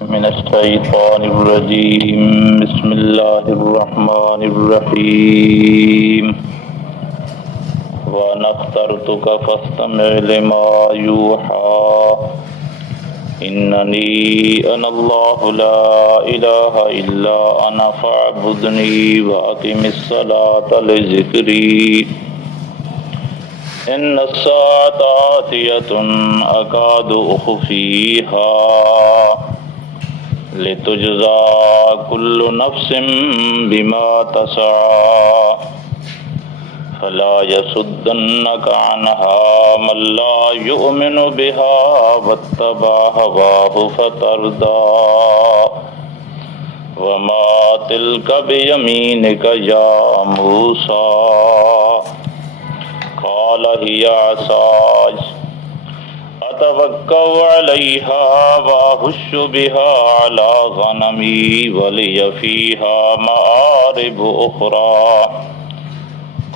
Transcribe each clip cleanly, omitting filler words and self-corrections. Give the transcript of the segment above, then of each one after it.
من الشيطان الرجيم. بسم الله الرحمن الرحيم. وأنا اخترتك فاستمع لما يوحى إنني أنا الله لا إله إلا أنا فاعبدني وأقم الصلاة لذكري إن الساعة آتية أكاد أخفيها لتجزى كل نفس بما تسعى فلا يصدنك عنها من لا يؤمن بها واتبع هواه فتردى وما تلك بيمينك يا موسى قال هي عصاي أتوكأ عليها وأهش بها على غنمي ولي فيها مآرب أخرى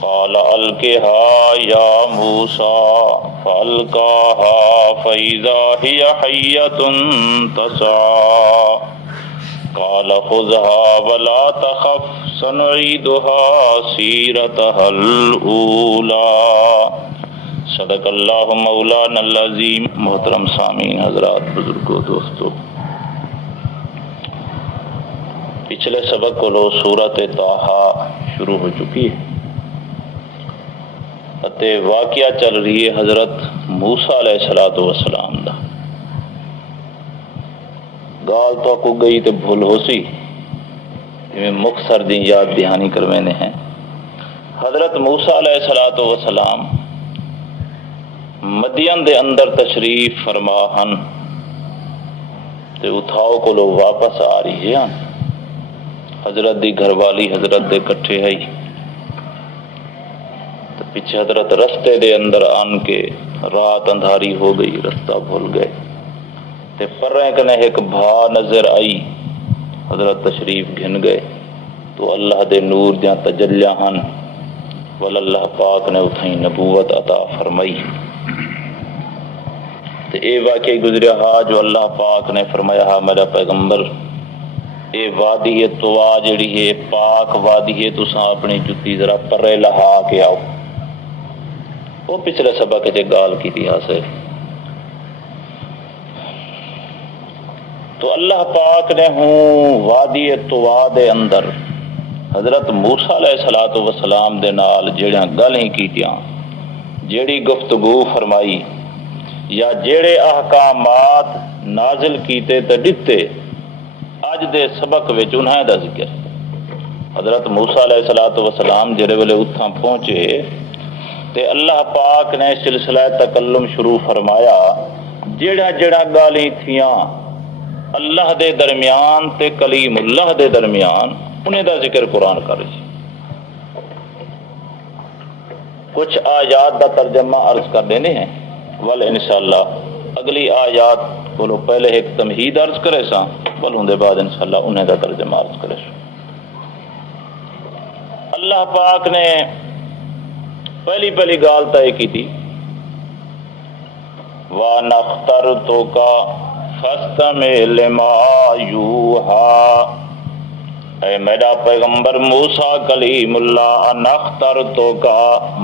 قال ألقها يا موسى فألقاها فإذا هي حية تسعى قال خذها ولا تخف سنعيدها سيرتها الأولى. صدق اللہ مولانا العظیم. محترم سامعین حضرات، بزرگوں، دوستو، پچھلے سبق کو لو سورت طٰہٰ شروع ہو چکی ہے تے واقعہ چل رہی ہے حضرت موسیٰ علیہ السلام دا. گال تو کو گئی تے بھول ہو سی مختصر دی یاد دہانی کروینے ہیں. حضرت موسیٰ علیہ السلام مدین دے اندر تشریف فرما ہن تے اتھاؤ کو لو واپس آ رہی ہے. حضرت دی گھر والی حضرت دے کٹھے ہے تو پیچھے حضرت رستے دے اندر آن کے رات اندھاری ہو گئی، رستہ بھول گئے تے پریں کنے ایک بھا نظر آئی. حضرت تشریف گھن گئے تو اللہ دے نور دیاں تجلیاں ہن ول اللہ پاک نے اتھائیں نبوت عطا فرمائی. تے اے واقعی گزریا ہا جو اللہ پاک نے فرمایا ہا میرا پیغمبر اے وادی طوا جڑی ہے پاک وادی ہے، تساں اپنی جتی ذرا پرے لہا کے آؤ. وہ پچھلے سبق چ گال کی تھی حاصل. تو اللہ پاک نے ہوں وادی طوا دے اندر حضرت موسیٰ علیہ السلام دے نال جڑیاں گلیں کیتیاں، جیڑی گفتگو فرمائی یا جیڑے احکامات نازل کیتے تے دتے، اج دے سبق وچ انہاں دا ذکر. حضرت موسیٰ علیہ السلام جڑے ویلے اتھاں پہنچے تے اللہ پاک نے سلسلہ تکلم شروع فرمایا. جیڑا جیڑا گالی تھیاں اللہ دے درمیان تے کلیم اللہ دے درمیان انہیں دا ذکر قرآن کر رہی. کچھ آیات دا ترجمہ عرض کر دینے ہیں ول انشاءاللہ اگلی آیات بولو پہلے ایک تمہید عرض کرے سا بل ہوں دے بعد انشاءاللہ انہیں دا ترجمہ عرض کرے سا. اللہ پاک نے پہلی گال طے کی تھی وَأَنَا اخْتَرْتُكَ فَاسْتَمِعْ لِمَا يُوحَىٰ. اے میرا پیغمبر موسیٰ کلیم اللہ انا اخترتک،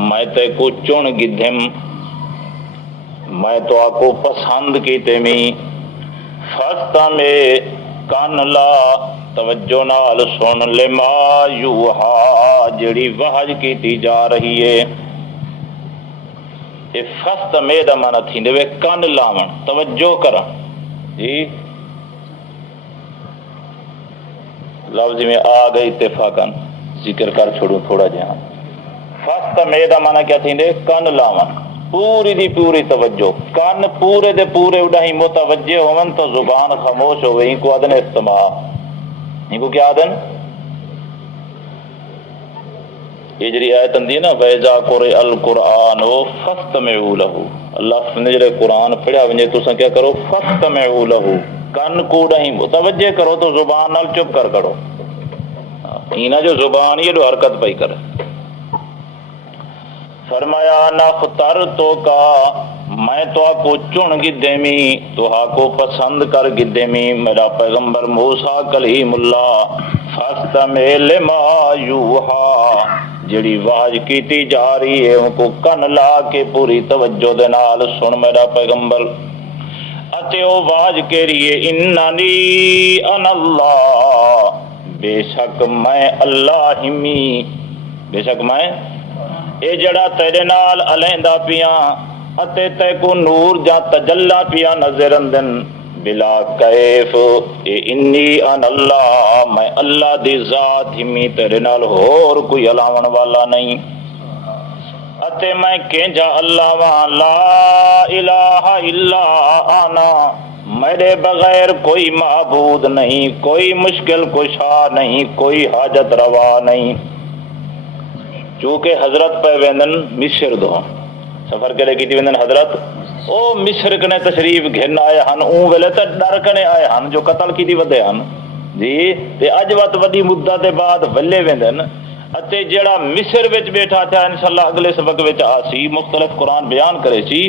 میں تے کو چن گدھم، میں تو آکو پسند کی تیمی. فاستمع کان لا توجہ نال سن لما یوحیٰ جڑی وحی کیتی جا رہی ہے. اے فاستمع دا معنی تھیندے وے کان لاون توجہ کرن. جی لفظ میں آ گئی اتفاقاً ذکر کر چھوڑوں تھوڑا جہاں. فاستمع دا معنی کیا تھیندے کان لاون پوری دی پوری توجہ. کان پورے دے پورے اڈاہی متوجہ ہوون تو زبان خاموش ہو گئی کو آدن استماع. ان کو کیا آدن یہ جڑی آیت اندی نا وَإِذَا قُرِئَ الْقُرْآنُ فَاسْتَمِعُوا لَهُ. اللہ نے جڑے قرآن پڑھیا ونجے تساں کیا کرو فَاسْتَمِعُوا لَهُ کان کو اڈاہی متوجہ کرو تو زبان نال چپ کر کرو. اینا جو زبان یہ جو حرکت پئی کرے. فرمایا نختر تو کا میں تو آپ کو چن گدیمی تو آپ کو پسند کر گدیمی میرا پیغمبر موسیٰ کلیم اللہ فاستمع لما یوحا جڑی واج کیتی جا رہی ہے ان کو کن لا کے پوری توجہ دے نال سن میرا پیغمبر اتے او واج کے لیے اننی انا اللہ بے شک میں اللہ ہمی بے شک میں اے جڑا تیرے نال علیندہ پیاں اتے تے کو نور جا تجلا پیا نظر اندن بلا کیف اے انی ان اللہ میں اللہ دی ذات ہمی تیرے نال اور کوئی علاوہ والا نہیں اتے میں کینجا اللہ وہاں لا الہ الا انا میرے بغیر کوئی معبود نہیں کوئی مشکل کشا نہیں کوئی حاجت روا نہیں چونکہ حضرت پہ ویندن مصر دو سفر کرے کی ویندن حضرت او مصر کنے تشریف گھن آئے ہن اون ویلے تے ڈر کنے آئے ہن جو قتل کی ودے ہن جی تے اج وقت ودی مدت دے بعد ولے ویندن اتے جڑا مصر وچ بیٹھا تھا انشاءاللہ اگلے سبق وچ آسی مختلف قرآن بیان کرے سی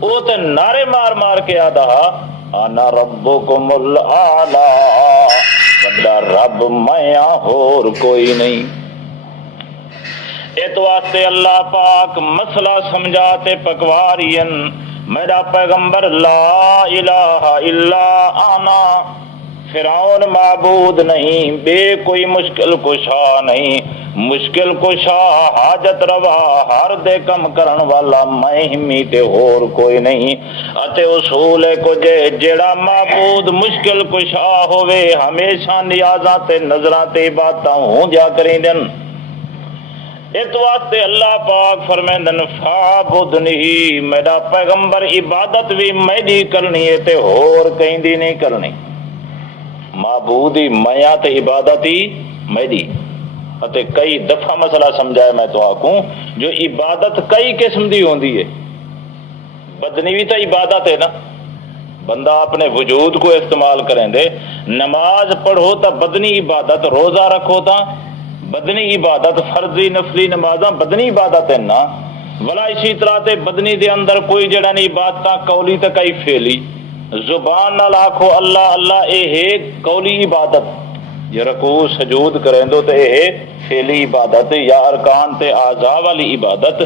او تے نعرے مار مار کے آدا انا ربکم الاعلی بڑا رب میں اور کوئی نہیں ایت واسطے اللہ پاک مسئلہ سمجھاتے پکوارین میرا پیغمبر لا الہ الا انا فرعون معبود نہیں بے کوئی مشکل کشا نہیں مشکل کشا حاجت روا ہر دے کم کرن والا میں ہمی تے اور کوئی نہیں اتے اصول کو جیڑا معبود مشکل کشا ہوئے ہمیشہ نیازاں تے نظراں تے باتاں ہوں جا کریں دن اس واسطے اللہ پاک فرمیندن فعبدنی میرا پیغمبر عبادت بھی میری کرنی ہے تے اور کہیں دی نہیں کرنی معبودی میاں تے عبادت ہی میری اتے کئی دفعہ مسئلہ سمجھائے میں تو آکوں جو عبادت کئی قسم دی ہوندی ہے بدنی بھی تو عبادت ہے نا بندہ اپنے وجود کو استعمال کریں دے نماز پڑھو تا بدنی عبادت روزہ رکھو تا بدنی عبادت فرضی نفلی نمازاں بدنی عبادت ہے نا ولا اسی طرح تے بدنی دے اندر کوئی جڑا نہیں عبادتاں قولی تے کئی فعلی زبان نال آکھو اللہ اللہ اے ہے قولی عبادت یہ رکوع سجود کریں دو تے اے فعلی عبادت یا ارکان تے اعضاء والی عبادت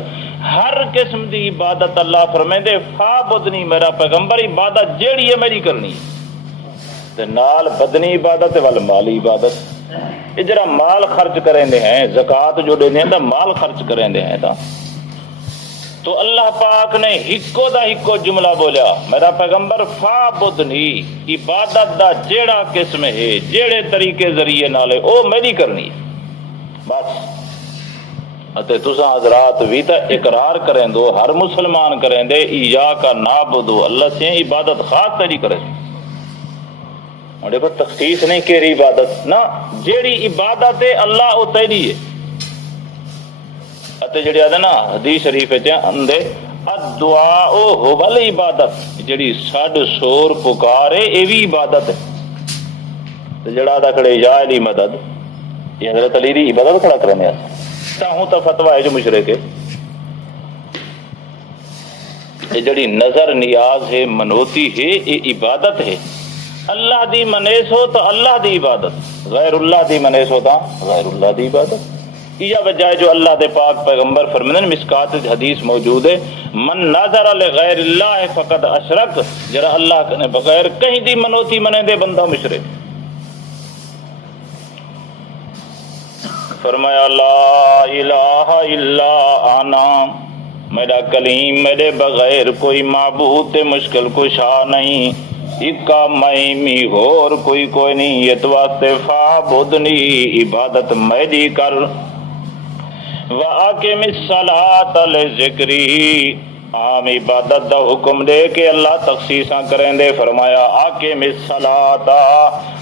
ہر قسم دی عبادت اللہ فرمیندے فعبدنی میرا پیغمبر عبادت جیڑی ہے میری کرنی تے نال بدنی عبادت وال مالی عبادت یہ جرا مال خرچ کریں دے ہیں زکوٰۃ جو دے ہیں مال خرچ کریں دے ہیں تو اللہ پاک نے ہکو دا ہکو جملہ بولیا میرا پیغمبر فعبدنی عبادت دا جیڑا قسم ہے جیڑے طریقے ذریعے نالے او میری کرنی بس اتے تساں حضرات بھی تا اقرار کریں دو ہر مسلمان کریں دے ایاک نعبدو اللہ سے عبادت خاص تیری کریں اور دیکھو تخصیص نہیں کہ عبادت نہ جیڑی عبادت ہے اللہ او تیری ہے اتے جڑی آدھے نا حدیث شریف ہے اندے الدعاء هو العبادت جڑی سڈ سور پکارے اے بھی عبادت ہے تو جڑا آدھا کھڑے یا علی مدد یہ حضرت علی دی عبادت کھڑا کرنے تاہوں تا فتوہ ہے جو مشرک ہے یہ جڑی نظر نیاز ہے منوتی ہے یہ عبادت ہے اللہ دی منیس ہو تو اللہ دی عبادت غیر اللہ دی منیس ہو تو غیر اللہ دی عبادت یہ وجہ ہے جو اللہ دے پاک پیغمبر فرمائیں مشکات حدیث موجود ہے من نظر لغیر اللہ فقد اشرک جرا اللہ نے بغیر کہیں دی منوتی منے دے بندہ مشرک فرمایا لا الہ الا انا میرا کلیم میرے بغیر کوئی معبود تے مشکل کشا نہیں اکا میں اور کوئی نہیں یہ واسطے فعبدنی عبادت میری کر وَأَقِمِ الصَّلَاةَ لِذِكْرِهِ عام عبادت دا حکم دے کہ اللہ تخصیصاں کریں دے فرمایا آقم الصلاۃ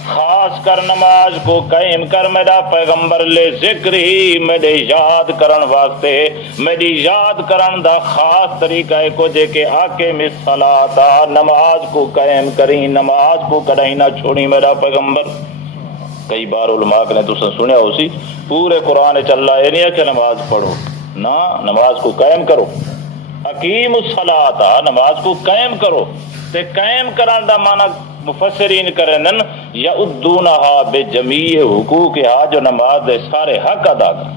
خاص کر نماز کو قائم کر میرا پیغمبر لے ذکر ہی میرے یاد کرن واسطے میری یاد کرن دا خاص طریقہ کو جے کہ آقم الصلاۃ نماز کو قائم کریں نماز کو کدی نہ چھوڑی میرا پیغمبر. کئی بار علماء نے تو سنیا اسی پورے قرآن چل رہا ہے نہیں کہ نماز پڑھو نہ نماز کو قائم کرو اقیم الصلاۃ نماز کو قائم کرو تے قائم کران دا معنی مفسرین کرنن یعدونھا بجمیع حقوقھا جو نماز دے سارے حق ادا کر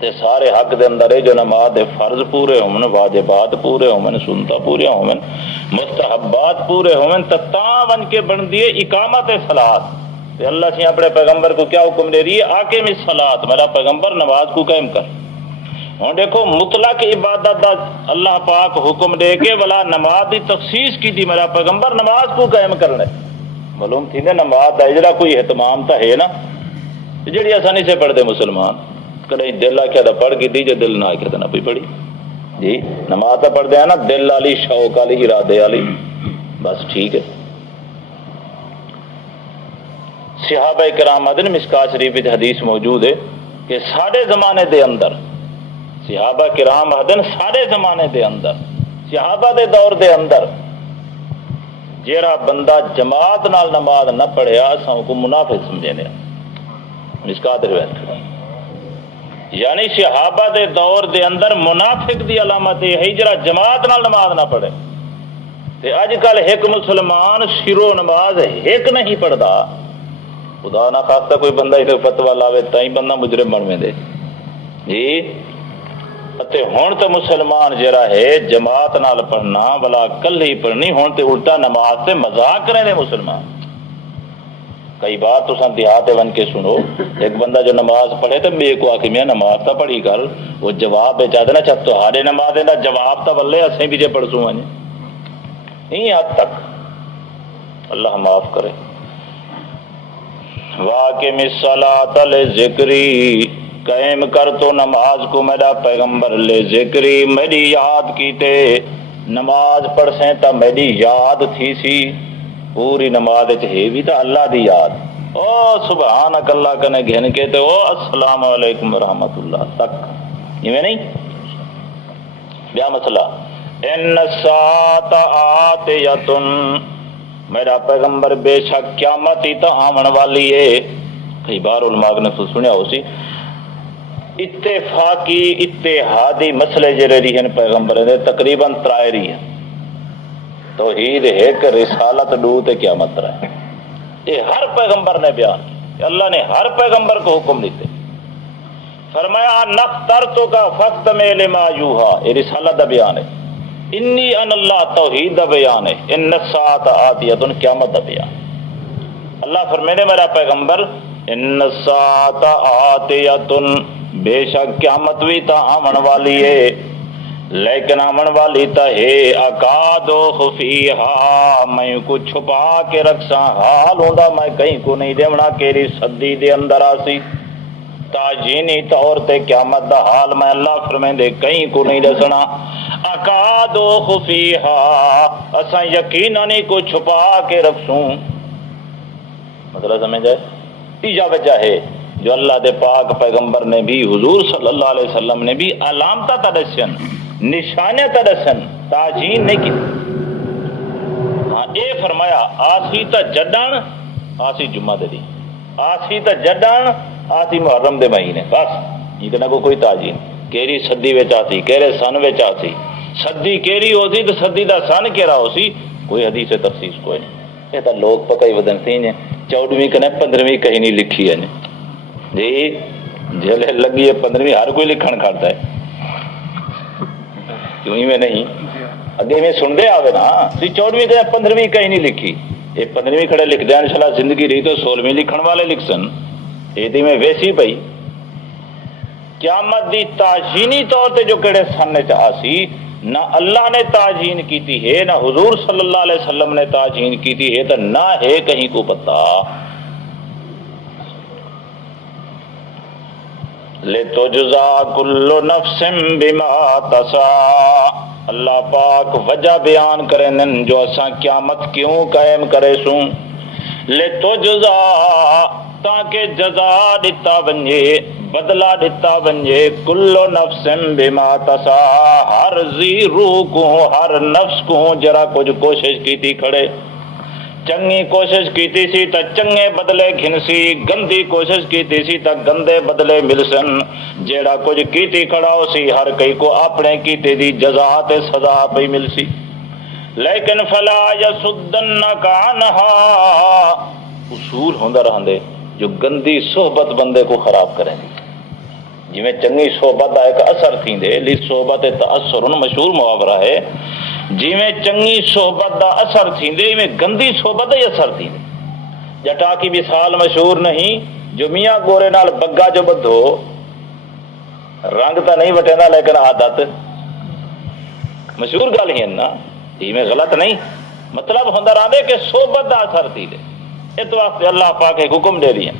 تے سارے حق دے اندر جو نماز دے فرض پورے ہون واجبات پورے ہون سنتا پورے ہون مستحبات پورے ہون تا ون کے بندی اقامت صلاۃ تے اللہ سے اپنے پیغمبر کو کیا حکم دے رہی ہے اقیم الصلاۃ میرا پیغمبر نماز کو قائم کر ہوں دیکھو مطلق عبادت دا اللہ پاک حکم دے کے ولا نماز دی تخصیص کی تھی میرا پیغمبر نماز کو قائم کرنا معلوم تھی نا نماز دا اجرا کوئی اہتمام تو ہے نا جڑی آسانی سے پڑھ دے مسلمان کہیں دل آ کیا پڑھ کی دی جو دل نہ آ نہ پڑھی جی نماز تو پڑھ دیا نا دل والی شوق والی ارادے والی بس ٹھیک ہے صحابہ کرام ادن مشکات شریف حدیث موجود ہے کہ سارے زمانے دے اندر صحابہ کرام ادن سارے زمانے دے اندر صحابہ دے دور دے اندر جیڑا بندہ جماعت نال نماز نہ پڑھیا اساں کو منافق سمجھے نے مشکات روایت یعنی صحابہ دے دور دے اندر منافق دی علامت ہے جڑا جماعت نال نماز نہ پڑھے تے اج کل ایک مسلمان شروع نماز ایک نہیں پڑھدا خدا نہ خاصہ کوئی بندہ ادھر فتوا لاوے تائیں بندہ مجرم بن دے جی تے ہن تے مسلمان جڑا ہے جماعت نال پڑھنا بلا کل ہی پڑھنی ہن تے الٹا نماز تے مذاق کرے نے مسلمان کئی بار تو دیہات بن کے سنو ایک بندہ جو نماز پڑھے تو بے کو آخی میں نماز تو پڑھی کر وہ جواب بے چاہتے نا چب تو ہارے نماز دینا جواب تو بلے اسیں بھی جے پڑھسوں ہیں نہیں حد تک اللہ معاف کرے واقم الصلاۃ لذکری قائم کر تو نماز کو میرا پیغمبر لے ذکری میری یاد کیتے نماز پڑھ سیں تا میری یاد تھی سی پوری نماز ہے بھی تا اللہ دی یاد او سبحانک اللہ کنے گھن کے تے او السلام علیکم ورحمۃ اللہ تک یہ نہیں بیا مسئلہ ان الساعۃ آتیۃ میرا پیغمبر بے شک قیامت ہی تو آمن والی ہے کئی بار علماء نے سنیا ہو سی اتفاقی اتحادی مسئلے جڑے رہی ہیں پیغمبر نے تقریباً ترائے رہی ہیں توحید ایک رسالت دو تے قیامت رہے یہ ہر پیغمبر نے بیان کیا اللہ نے ہر پیغمبر کو حکم دیتے فرمایا نخترتو کا فاستمع لما یوحا یہ رسالت دا بیان ہے انی ان اللہ توحید دا بیان ہے ان الساعۃ آتیۃ قیامت دا بیان اللہ فرمانے میرا پیغمبر ان الساعۃ آتیۃ بے شک قیامت بھی تا آمن والی ہے لیکن آمن والی تا ہے اکادو خفیہا میں کو چھپا کے رکھسا حال ہوندا میں کہیں کو نہیں دیونا کیری صدی دے اندر آسی تاجینی طور تے قیامت دا حال میں اللہ فرمائیں دے کہیں کو نہیں دسنا اکادو خفیہا اساں یقیناً کو چھپا کے رکھسوں مطلب سمجھ جائے تیجا وجہ ہے جو اللہ دے پاک پیغمبر نے بھی حضور صلی اللہ علیہ وسلم نے بھی علامتہ تدسن نشانیہ تدسن تاجین نہیں کی ہاں اے فرمایا آسی تا جڈان آسی جمعہ دے دی آسی تا جڈان آسی محرم دے مہینے بس یہ کہنا کو کوئی تاجین کیری صدی وچ آسی کہرے سن وچ آسی صدی کیری ہو سی تو صدی دا سن کہرا ہو سی کوئی حدیث تفسیر کوئی نہیں یہ تو لوگ پکائی ودن سی نے 14ویں کنے 15ویں کہیں نہیں لکھی ہے جی جھلے لگی ہے 15ویں ہر کوئی لکھن کھڑتا ہے کیوں ہی میں نہیں اگے میں سن دے آوے نا 14ویں کنے 15ویں کہیں نہیں لکھی یہ 15ویں کھڑے لکھ دیا انشاءاللہ زندگی رہی تو 16ویں لکھن والے لکھ سن یہ دی میں ویسی پئی قیامت دی تاجینی طور تے جو کڑے سن چاہسی نہ اللہ نے تاجین کی تھی ہے نہ حضور صلی اللہ علیہ وسلم نے تاجین کی تھی ہے تو نہ ہے کہیں کو پتہ لِتُجْزَى كُلُّ نَفْسٍ بِمَا تَسْعَىٰ اللہ پاک وجہ بیان کریں جو اساں قیامت کیوں قائم کرے سوں لِتُجْزَى تاکہ جزا دیتا ونجے بدلہ دیتا ونجے کل نفس بما تسعیٰ ہر ذی روح کو ہر نفس کو جرا کچھ کوشش کی تھی کھڑے چنگی کوشش کیتی سی تا چنگے بدلے گھنسی گندی کوشش کیتی سی تا گندے بدلے ملسن جیڑا کچھ کیتی کھڑا ہو سی ہر کئی کو اپنے کیتے دی جزا تے سزا پئی مل سی، لیکن فلا یصدنک عنہا اصول ہوندا رہندے جو گندی صحبت بندے کو خراب کریں دی، جویں چنگی صحبت کا ایک اثر تھیندے لی صحبت تاثر مشہور محاورہ ہے، جویں چنگی صحبت دا اثر تھیندے میں گندی صحبت دا اثر تھیندے۔ جٹا کی مثال مشہور نہیں جو میاں گورے نال بگا جو بدھو رنگ تو نہیں وٹیندا لیکن عادت مشہور گل ہی نا، میں غلط نہیں، مطلب ہوندا رہندے کہ صحبت دا اثر تھیندے۔ اس واسطے اللہ پاک ایک حکم دے دیا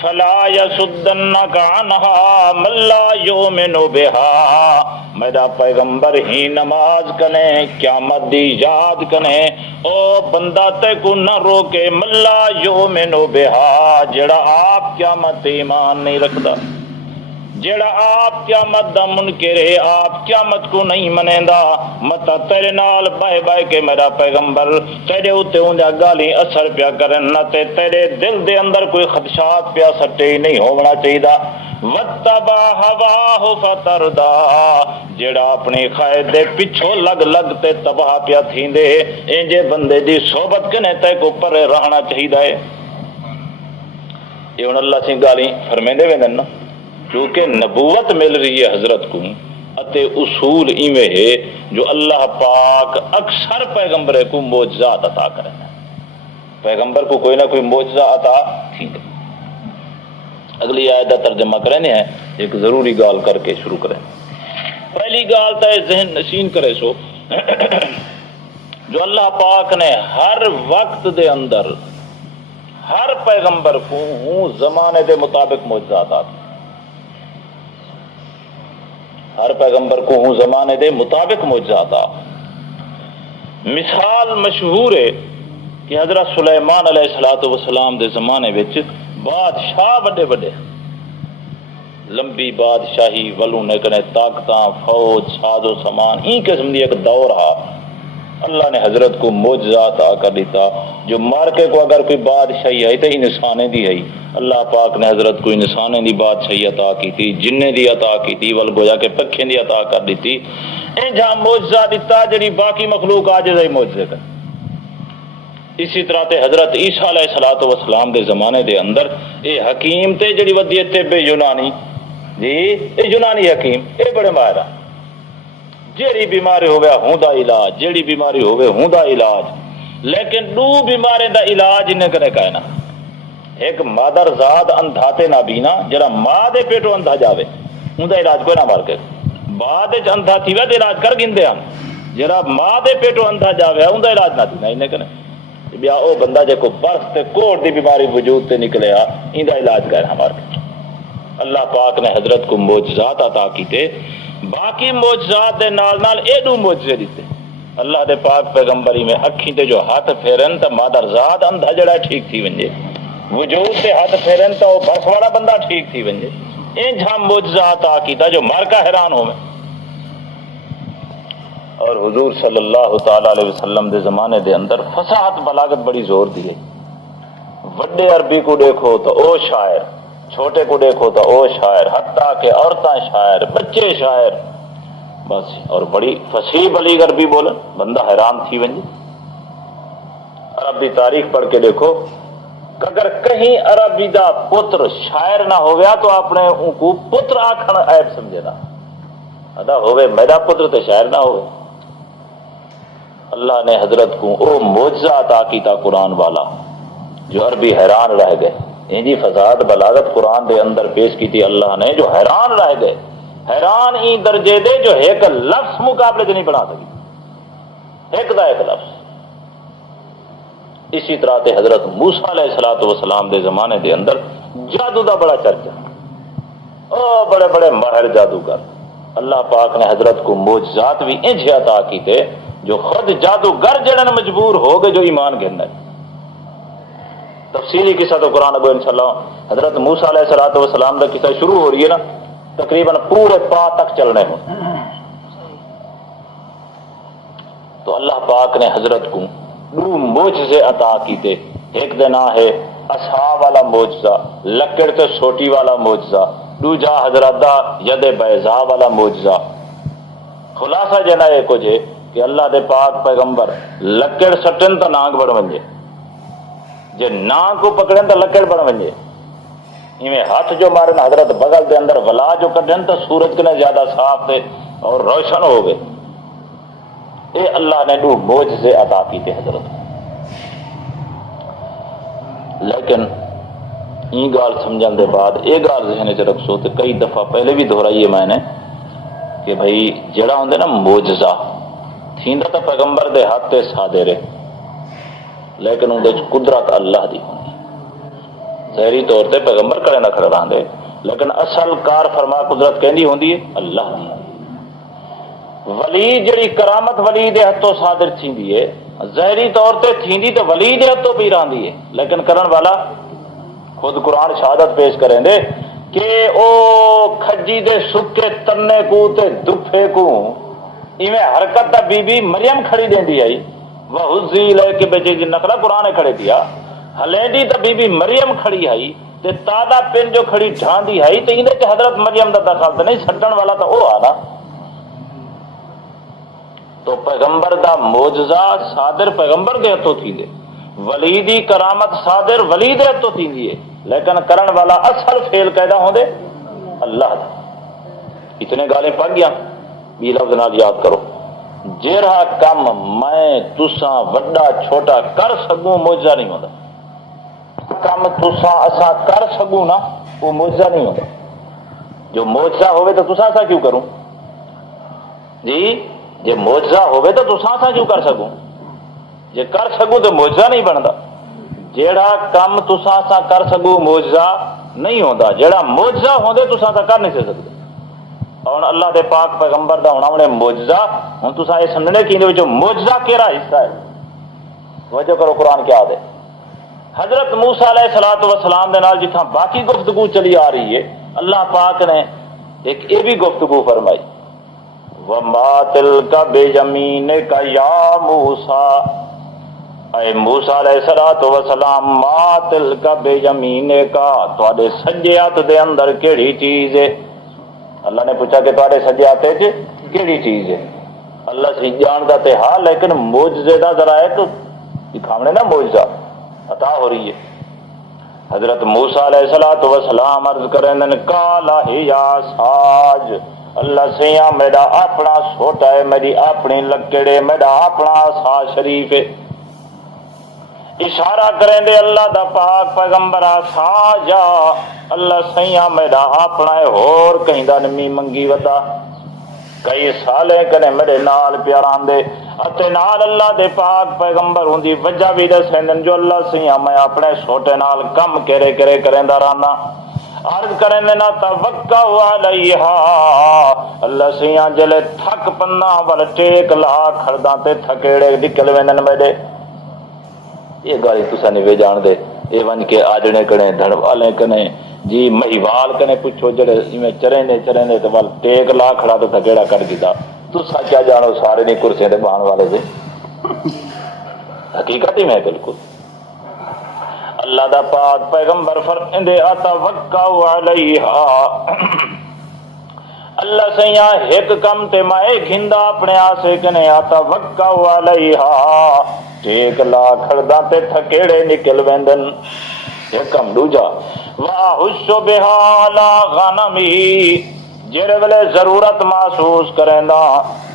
فلا یصدنک عنہا من لا یؤمن بها، میرا پیغمبر ہی نماز کنے قیامت دی یاد کنے او بندہ تے کو نہ روکے من لا یؤمن بها، جڑا آپ قیامت ایمان نہیں رکھدا، جڑا آپ قیامت دا منکر ہے، آپ قیامت کو نہیں منیندا، متا تیرے نال بائے بائے کے میرا پیغمبر تیرے اوتے اوندا گالی اثر پیا کرن نہ تے تیرے دل دے اندر کوئی خدشات پیا سٹے نہیں ہونا چاہیدا، وتبع ہواہ فتردا، جڑا اپنی خواہش دے پیچھے لگ لگ تے تباہ پیا تھیندے، انجے بندے دی صحبت کنے تے کو پرے رہنا چاہیدا ہے۔ یہ ہن اللہ سی گالی فرمیندے ویندن نا، کیونکہ نبوت مل رہی ہے حضرت کو اتے اصول ایویں ہے جو اللہ پاک اکثر پیغمبر کو معجزات عطا کرے، پیغمبر کو کوئی نہ کوئی معجزہ عطا تھی۔ اگلی آیت کا ترجمہ کرنے ہیں، ایک ضروری گال کر کے شروع کریں۔ پہلی گال تا ذہن نشین کرے سو جو اللہ پاک نے ہر وقت دے اندر ہر پیغمبر کو زمانے دے مطابق معجزات عطا، ہر پیغمبر کو ہوں زمانے دے مطابق معجزات آ۔ مثال مشہور ہے کہ حضرت سلیمان علیہ السلام دے زمانے وچ بادشاہ بڑے بڑے لمبی بادشاہی ولو نکنے طاقتاں فوج ساز و سامان این قسم دی ایک دور ہا، اللہ نے حضرت کو معجزات عطا کر دیتا جو مارکے کو اگر کوئی بادشاہی ہے تو انسانے دی ہے، اللہ پاک نے حضرت کو انسانے دی بادشاہی عطا کی تھی، جننے دی عطا کی تھی، ول گویا کہ پکھیں دی عطا کر دیتی، انجا معجزہ دیتا جڑی باقی مخلوق عاجز ہے معجزے کر۔ اسی طرح تے حضرت عیسیٰ علیہ السلام دے زمانے دے اندر اے حکیم تے جڑی ودی طب یونانی جی اے یونانی حکیم اے بڑے ماہر ہیں، جیڑی بیماری ہوگا ہوں دا علاج، جیڑی بیماری ہوگا ہوں دا علاج، لیکن دو بیماری دا علاج انہیں کرے کائنا، ایک مادر زاد اندھاتے نابینا جڑا ماں دے پیٹو اندھا جاوے ہوں دا علاج کوئی نہ مار کے، بعد اندھا تھی وے علاج کر گندے ہم، جڑا ماں دے پیٹو اندھا جاوے ہوں دا علاج نہ دینا انہیں کرے بیا او بندہ جے کو برس تے کوڑ دی بیماری وجود تے نکلے آ ان دا علاج کر ہمار کے۔ اللہ پاک نے حضرت کو معجزات عطا کیتے، باقی معجزات دے نال نال اے دو معجزے دیتے، اللہ دے پاک پیغمبری میں اکھیں تے جو ہاتھ پھیرن تا مادر زاد اندھا جڑا ٹھیک تھی ونجے، وجود تے ہاتھ پھیرن تا او برس والا بندہ ٹھیک تھی ونجے، انجھا معجزات عطا کیتا جو مار کا حیران ہو میں۔ اور حضور صلی اللہ تعالی علیہ وسلم دے زمانے دے اندر فصاحت بلاغت بڑی زور دی ہے، وڈے عربی کو دیکھو تو او شاعر، چھوٹے کو دیکھو تو او شاعر، حتیٰ کہ عورتاں شاعر، بچے شاعر، بس اور بڑی فصیح بلیغ عربی بولن بندہ حیران تھی ونجے۔ عربی تاریخ پڑھ کے دیکھو، اگر کہیں عربی دا پتر شاعر نہ ہو گیا تو اپنے ان کو پتر آکھن عیب سمجھے نا، ادا ہوئے میرا پتر تو شاعر نہ ہوئے۔ اللہ نے حضرت کو او معجزہ عطا کیتا قرآن والا جو عربی حیران رہ گئے، جی فضاحت بلاغت قرآن دے اندر پیش کی تھی اللہ نے جو حیران رہ گئے، حیران ہی درجے دے جو ایک لفظ مقابلے سے نہیں بنا سکی، ایک دا ایک لفظ۔ اسی طرح تے حضرت موسیٰ علیہ السلام دے زمانے دے اندر جادو دا بڑا چرچا، او بڑے بڑے ماہر جادوگر، اللہ پاک نے حضرت کو معجزات بھی انج عطا کیتے جو خود جادوگر جڑن مجبور ہو گئے جو ایمان گھننا ہے۔ تفصیلی قصہ تو قرآن ابو انشاءاللہ حضرت موسیٰ علیہ السلام کا قصہ شروع ہو رہی ہے نا، تقریباً پورے پا تک چلنے ہوں تو اللہ پاک نے حضرت کو دو معجزے عطا کیتے، ایک دن ہے اصحاب والا معجزہ، لکڑ تے سوٹی والا معجزہ، دوجا حضرت دا ید بیضا والا معجزہ خلاصہ جنا ہے کچھ کہ اللہ دے پاک پیغمبر لکڑ سٹن تو نانگ بڑھ ونجے جے نانگ کو پکڑن تو لکڑ بڑھ ونجے ایویں ہاتھ جو مارن حضرت بغل دے اندر ولا جو کڈن تو سورج کنے زیادہ صاف تھے اور روشن ہو گئے. اے اللہ نے دو معجزے عطا کیتے حضرت. لیکن این گال سمجھن دے بعد یہ گال ذہن چ رکھو تو کئی دفعہ پہلے بھی دہرائی ہے میں نے کہ بھائی جڑا ہوندے نا معجزہ تھیندا تو پیغمبر دے ہاتھ تے سادے رہے لیکن اون دے قدرت اللہ دی ہوندی. ظاہری طور تے پیغمبر کڑے نہ کھڑے رہندے لیکن اصل کار فرما قدرت کہندی ہوندی ہے اللہ دی. ولی جڑی کرامت ولی دے ہتھوں صادر تھیندی ہے ظاہری طور تے تھیندی تے ولی دے ہتھوں پی رہندی ہے لیکن کرن والا خود قرآن شہادت پیش کریں دے کہ او کھجی دے سکے تنے کو تے دفے کو ایویں حرکت دا بی بی مریم کھڑی دیندی آئی وحزی لے کے بیچے جی نقلہ قرآن کھڑے دیا ہلیندی تا بی بی مریم کھڑی آئی تے تادا پن جو کھڑی ڈھاندی آئی تے اندے چ حضرت مریم دا دخل تے نہیں سٹن والا تا او آنا. تو پیغمبر دا معجزہ صادر پیغمبر دے ہتھوں تھی دے ولی دی کرامت صادر ولی دے ہتھوں تھی ہے لیکن کرن والا اصل فیل قیدا ہوندے اللہ دا. اتنے گالیں پڑھ گیا بھی لفظ نال یاد کرو جیڑا کم میں تساں وڈا چھوٹا کر سکوں معجزہ نہیں ہوندا. کم تساں اساں کر سکوں نا وہ معجزہ نہیں ہوندا. جو معجزہ ہوئے تو تساں اساں کیوں کروں جی جے معجزہ ہوئے تو تساں اساں کیوں کر سکوں جے کر سکوں تو معجزہ نہیں بندا. جیڑا کم تساں اساں کر سکوں معجزہ نہیں ہوندا جیڑا معجزہ ہوندے تساں اساں کر نہیں سکدے. اور اللہ دے پاک پیغمبر دا ہونا انہیں معجزہ ہن تساں یہ سمجھنے کہ جو معجزہ کیڑا حصہ ہے توجہ کرو قرآن کیا دے. حضرت موسیٰ علیہ الصلوۃ والسلام دے نال جتھاں باقی گفتگو چلی آ رہی ہے اللہ پاک نے ایک یہ بھی گفتگو فرمائی وَمَا تِلْكَ بِيَمِينِكَ يَا مُوسَىٰ اے موسیٰ علیہ الصلوۃ والسلام ما تِلْكَ بِيَمِينِكَ تواڈے سجے ہاتھ دے اندر کیڑی چیز ہے. اللہ نے پوچھا کہ تواڈے سجے ہاتھ وچ کیڑی چیز ہے. اللہ سی جاندا تے ہاں لیکن معجزے دا ذرا ایک دکھاونے نا معجزہ عطا ہو رہی ہے. حضرت موسیٰ علیہ الصلوۃ والسلام عرض کریں کالا یا ساج اللہ سیاں میرا اپنا سوٹا ہے میری اپنی لکڑے میرا اپنا سا شریف ہے. اشارہ کریں دے اللہ دا پاک پیغمبر ساجا اللہ سیاں میرا اپنا ہے اور کہیں دا نمی منگی ودا کئی سالے کنے میرے نال پیاران دے اتے نال اللہ دے پاک پیغمبر ہوندی وجہ بھی دسیں جو اللہ سیاں میں اپنے چھوٹے نال کم کرے کریں دا رانا عرض کریں نہ توکل علیہا اللہ سیاں جلے تھک پنا ول ٹیک لا کھڑداں تے تھکیڑے نکل وینن میرے. یہ گالی تساں نہیں وے جان دے اے ون کے آجڑے کنے دھڑ والے کنے جی مہیوال کنے پوچھو جڑے ایویں چرے نے تے ول ٹیک لا کھڑا تے تھکیڑا کر دیتا تساں کیا جانو سارے نہیں کرسیاں تے بہان والے سے حقیقت ہی میں بالکل. اللہ دا پاک پیغمبر فرماندے اتوکل علیہا اللہ سیاں ایک کم تے میں گھندا اپنے آسے کنے اتوکل علیہا ٹیک لا کھڑدا تے تھکیڑے نکل ویندن. ایک کم دوجا واحش بہا لا غنمی جڑے ویلے ضرورت محسوس کریندا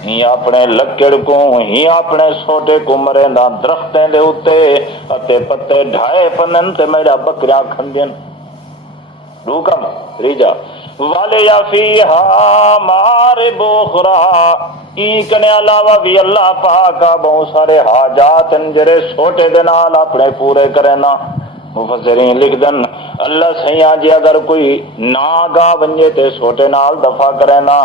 ہی اپنے لکڑ کو ہی اپنے سوٹے کو مریندا درختیں دے اوتے اتے پتے ڈھائے پنن تے میرا بکریاں کھندین. دو کم ریجا والے یا فیہا مارب اخرى ای کنے علاوہ بھی اللہ پاک بہت سارے حاجات جڑے سوٹے دے نال اپنے پورے کرنا. مفسرین لکھ دن اللہ سیاں جی اگر کوئی ناگا ونجے تے سوٹے نال دفع کرینا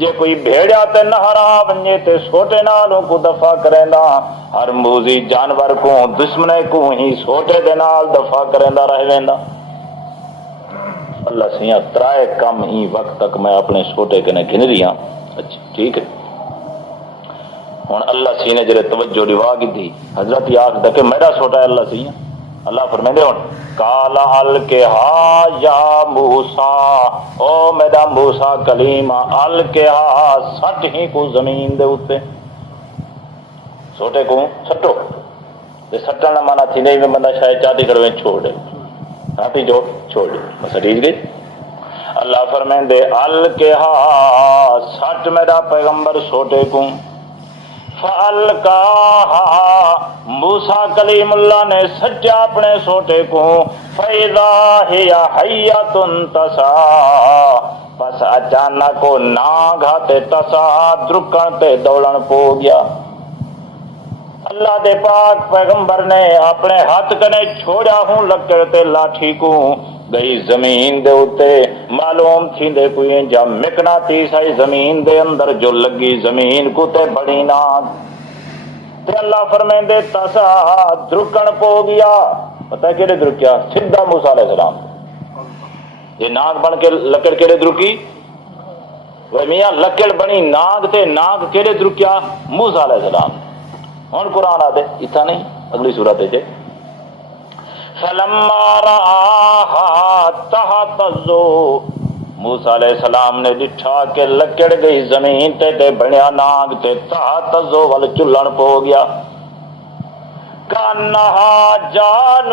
جے کوئی بھیڑیا تے نہرا ونجے تے سوٹے نالوں کو دفع کرینا ہر موزی جانور کو دشمنے کو ہی سوٹے دے نال دفع کریندا رہ ویندا. اللہ سیاں ترائے کم ہی وقت تک میں اپنے سوٹے کنے گھن رہی ہاں. اچھا ٹھیک ہے ہن اللہ سی نے جڑے توجہ دیوا کی تھی حضرت یاد کہ میرا سوٹا ہے اللہ سیاں اللہ فرمیندے ہن قال القها یا موسی، او میرا موسی کلیم القها سٹ ہی کو زمین دے اوتے، سوٹے کو سٹو تے سٹن دا معنی تھی نہیں میں بندہ شاید چاہتی کرویں چھوڑ دے، ہاتھی جو چھوڑ دے بس ٹھیک گئی۔ اللہ فرمیندے القها سٹ میرا پیغمبر سوٹے کو، فَأَلْقَاهَا موسیٰ کلیم اللہ نے سچا اپنے سوٹے کو، فَإِذَا هِيَ حَيَّةٌ تَسْعَىٰ بس اچانک کو ناگ ہاتھے تسعیٰ درکن تے دوڑن پو گیا۔ اللہ دے پاک پیغمبر نے اپنے ہاتھ کنے چھوڑا ہوں لکڑ تے لاٹھی کو، گئی زمین دے اتے، معلوم تھی دے کوئی جا مقناطیس ہے زمین دے اندر جو لگی زمین کو تے بڑی ناگ، تے اللہ فرمیندے تسا درکن پو گیا۔ پتہ ہے کیڑے درکیا؟ سیدھا موسیٰ علیہ السلام یہ ناگ بن کے لکڑ کیڑے درکی؟ وہ میاں لکڑ بنی ناگ تے ناگ کیڑے درکیا؟ موسیٰ علیہ السلام۔ ہن قرآن آدے اتنا نہیں اگلی صورت ہے فَلَمَّا رَآهَا تَهْتَزُّ موسیٰ علیہ السلام نے ڈٹھا کہ لکڑ گئی زمین تے بنیا ناگ تے تَهْتَزُّ ول چلن پو گیا، کَأَنَّهَا جَانٌ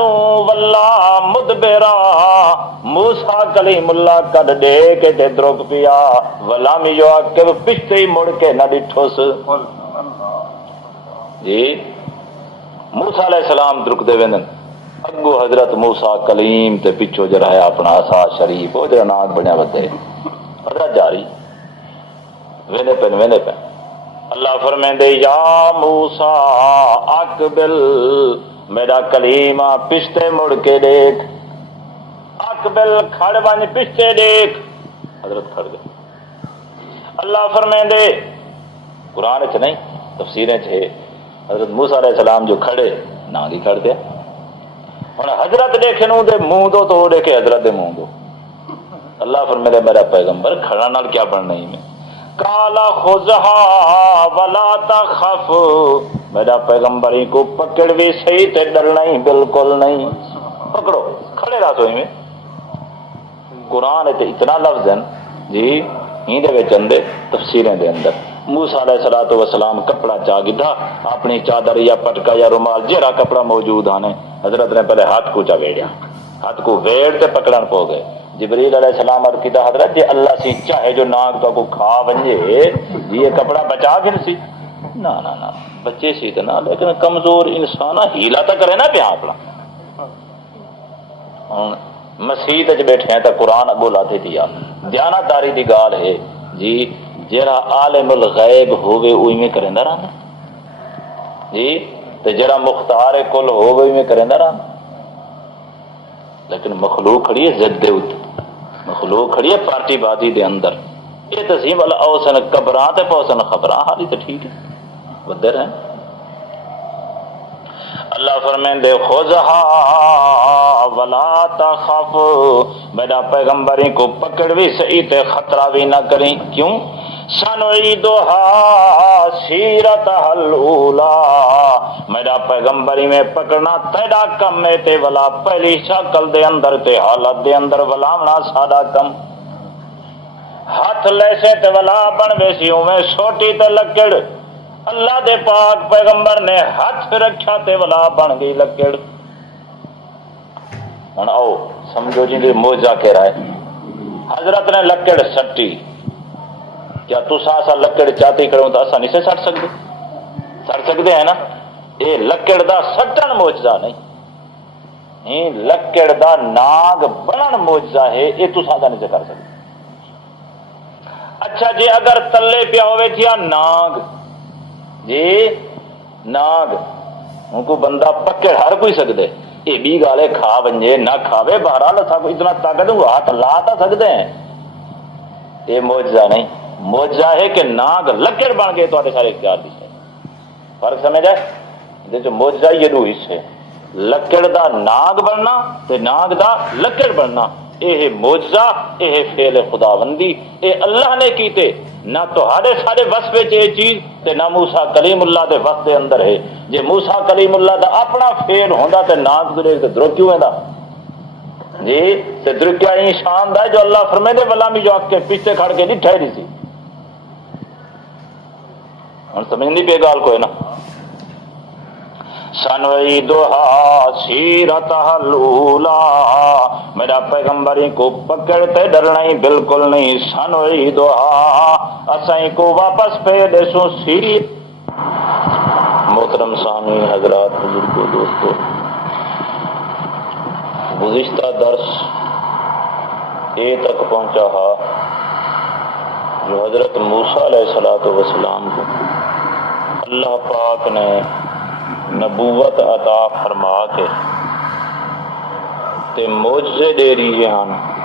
وَلَّا مُدْبِرًا موسیٰ کلیم اللہ کڈ دے کے تے درک پیا، وَلَمْ يُعَقِّبْ پچھتے ہی مڑ کے نہ ڈٹھوس۔ جی موسیٰ علیہ السلام درک دے ویندن، اگو حضرت موسیٰ کلیم تے پچھو جڑا ہے اپنا عصا شریف وہ جڑا ناگ بنیا وتے حضرت جاری ویندے پہ اللہ فرمیندے یا موسیٰ اقبل میرا کلیمہ پچھتے مڑ کے دیکھ، اقبل کھڑ ون پچھتے دیکھ، حضرت کھڑ گئے۔ اللہ فرمیندے قرآن چ نہیں تفسیریں چ حضرت موسیٰ علیہ السلام جو کھڑے ناگ ہی کھڑ گیا، ہن حضرت دیکھے نوں دے منہ دو تو دیکھے حضرت دے منہ دو۔ اللہ فرمائے میرا پیغمبر کھڑا نال کیا بننا ہی میں، کالا خذها ولا تخف میرا پیغمبر ہی کو پکڑ بھی صحیح تے ڈرنا ہی بالکل نہیں، پکڑو کھڑے رہو میں۔ قرآن تے اتنا لفظ ہیں جی ہی دے وچ اندے تفسیریں دے اندر موسیٰ علیہ الصلوۃ والسلام کپڑا چا گدھا اپنی چادر یا پٹکا یا رومال جہاں کپڑا موجود آنے حضرت نے پہلے ہاتھ کو چا ویڑیا، ہاتھ کو ویڑ تے پکڑن پو گئے۔ جبریل علیہ السلام عرض کیتا حضرت جی اللہ سی چاہے جو ناگ تو کو کھا ونجے جی یہ کپڑا بچا کے سی نا نا نا بچے سی تے نا لیکن کمزور انسان ہیلا تا کرے نا پیا اپنا۔ مسیح تے بیٹھے ہیں تے قرآن اگو لاتے دیا دیانتداری دی گال ہے جی، جڑا عالم الغیب ہوے اوئی میں کریندا رہنا جی، تے جڑا مختار کل ہوے اوئی میں کریندا رہنا، لیکن مخلوق کھڑی ہے ضد دے اوتے، مخلوق کھڑی ہے پارٹی بازی دے اندر، یہ تسیم والا اوسن قبراں تے پوسن خبراں حالی تے ٹھیک ہے ودے رہن۔ اللہ فرمیندے خذها ولا تخف میرا پیغمبری کو پکڑ بھی صحیح تے خطرہ بھی نہ کریں، کیوں؟ سنعیدها سیرتها الاولی میرا پیغمبری میں پکڑنا تیرا کم ہے تے ولا پہلی شکل دے اندر تے حالت دے اندر ولاونا سادہ کم، ہاتھ لیسے تے ولا بن ویسیوں میں چھوٹی تے لکڑ، اللہ دے پاک پیغمبر نے ہاتھ رکھا تے ولا بن گئی لکڑ۔ ہن آؤ سمجھو جی دی موجزہ کہہ رہا ہے، حضرت نے لکڑ سٹی، کیا تسا ایسا لکڑ چاہتی کروں تو ایسا نہیں سے سٹ سکتے؟ سٹ سکتے ہیں نا، یہ لکڑ دا سٹن موجزہ نہیں، لکڑ دا ناگ بنن موجزہ ہے، یہ تسا دا نہیں سے کر سکتے۔ اچھا جی اگر تلے پیا ہوئے تھیا ناگ جی ناگ ان کو بندہ پکڑ ہر کوئی سکتے، یہ بھی گالے کھا ونجے نہ کھاوے بہرحال اتنا طاقت ہوں ہاتھ لا تا سکتے ہیں، یہ موجزہ نہیں، موجزہ ہے کہ ناگ لکڑ بن گئے تو سارے اختیار دی ہے، فرق سمجھ آئے جو موجزہ یہ دو حصے، لکڑ دا ناگ بننا تے ناگ دا لکڑ بننا، یہ معجزہ یہ فعل خداوندی یہ اللہ نے کیتے نہ تہاڈے سارے بس وچ یہ چیز تے نہ موسیٰ کلیم اللہ دے بس دے اندر ہے جے موسیٰ کلیم اللہ دا اپنا فعل ہوندا تے نہ گزرے تے درو کیوں ہوندا جی تے درو کیا ہی شان دا جو اللہ فرمائے دے ولا بھی جو کے پیچھے کھڑ کے نہیں ٹھہری سی ہن سمجھ نہیں پے گال کوئی نا سنویدھا سیرتہ الاولی میرا پیغمبری کو پکڑتے ڈرنا ہی بالکل نہیں سنویدھا اسائیں کو واپس پہ دیسوں سیرت محترم سامعین حضرات بزرگوں دوستو گزشتہ درس اے تک پہنچا ہے جو حضرت موسیٰ علیہ السلام کو اللہ پاک نے نبوت عطا فرما کے تے معجزے دے رہے ہیں